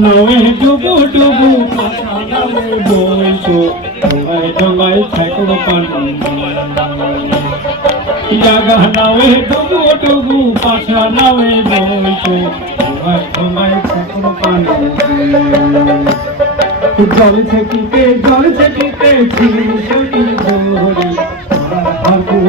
নামে ডুবু ডুবু বইছো। ডঙ্গায় ডঙ্গায় ঠাকুর জাগা নামে ডুবু ডুবু পাশা নামে বইছো। ডঙ্গায় ডঙ্গায় ঠাকুর পানি জল থাকিতে জল ধরি ঠাকুর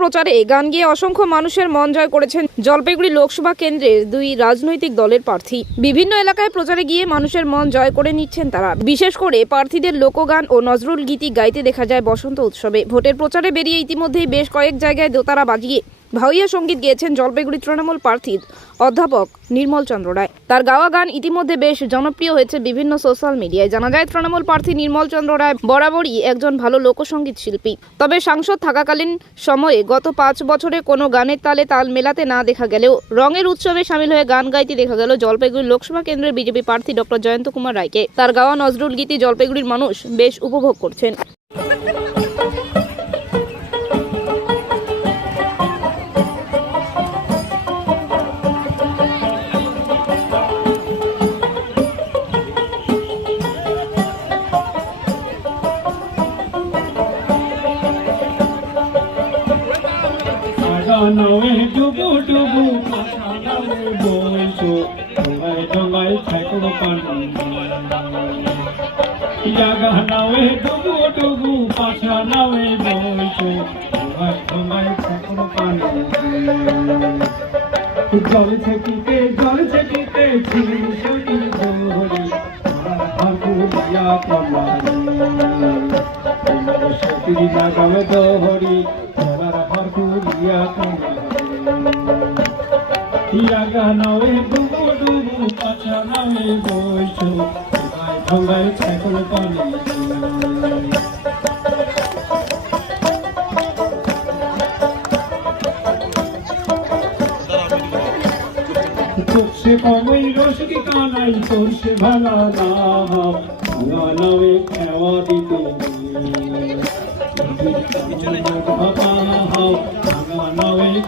প্রচারে গান গিয়ে অসংখ্য মানুষের মন জয় করেছেন জলপাইগুড়ি লোকসভা কেন্দ্রের দুই রাজনৈতিক দলের প্রার্থী। বিভিন্ন এলাকায় প্রচারে গিয়ে মানুষের মন জয় করে নিচ্ছেন তারা। বিশেষ করে প্রার্থীদের লোকগান ও নজরুল গীতি গাইতে দেখা যায় বসন্ত উৎসবে। ভোটের প্রচারে বেরিয়ে ইতিমধ্যেই বেশ কয়েক জায়গায় দোতারা বাজিয়ে ভাউইয়া সংগীত গেয়েছেন জলপাইগুড়ি তৃণমূল প্রার্থী অধ্যাপক নির্মল চন্দ্র রায়। তার গাওয়া গান ইতিমধ্যে বেশ জনপ্রিয় হয়েছে বিভিন্ন সোশ্যাল মিডিয়ায়। জানা যায়, তৃণমূল প্রার্থী নির্মল চন্দ্র রায় বরাবরই একজন ভালো লোকসঙ্গীত শিল্পী। তবে সাংসদ থাকাকালীন সময়ে গত পাঁচ বছরে কোনো গানের তালে তাল মেলাতে না দেখা গেলেও রঙের উৎসবে সামিল হয়ে গান গাইতে দেখা গেল জলপাইগুড়ি লোকসভা কেন্দ্রের বিজেপি প্রার্থী ডক্টর জয়ন্ত কুমার রায়কে। তার গাওয়া নজরুল গীতি জলপাইগুড়ির মানুষ বেশ উপভোগ করছেন। নামে ডুবু ডুবু ডঙ্গায় ডঙ্গায় ঠাকুর পানি। জাগা নামে ডুবু ডুবু নামে বইছো ডঙ্গায় ডঙ্গায় ঠাকুর পানি। জল থাকিতে জল থাকিতে ছিলি শুনি ধরি ঠাকুর দিয়া কমানি সতী তোমার হরকুলিয়া ইয়া গানাবে ডুবু ডুবু, পাছা নামে বইছো। ভাই ভঙ্গাই ছাগল পানি তোরসে কমই রসকি, কানাই তোরসে ভাঙা না ভাঙা নামে খেওয়া দিতে।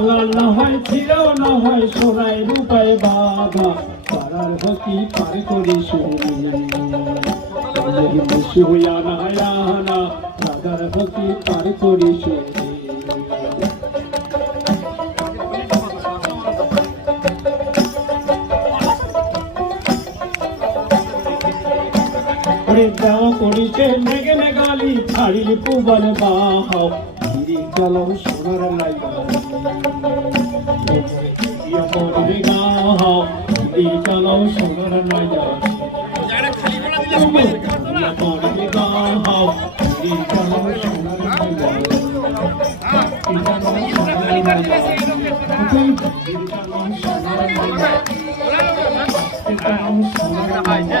ভাঙা না হয় ছিড়াও না হয় সোনায় রূপায় বাধা পাড়ার হকি পার করে শুনি না। না দাদার হকি পার করে শুনি দেওয়া মেঘালি, ছাড়িলে পুবল বাহাও। ধীরে চলো সোনার গাহাও ধীরে চলো সোনার গাহাও ধীরে চলো সোনার লাইগা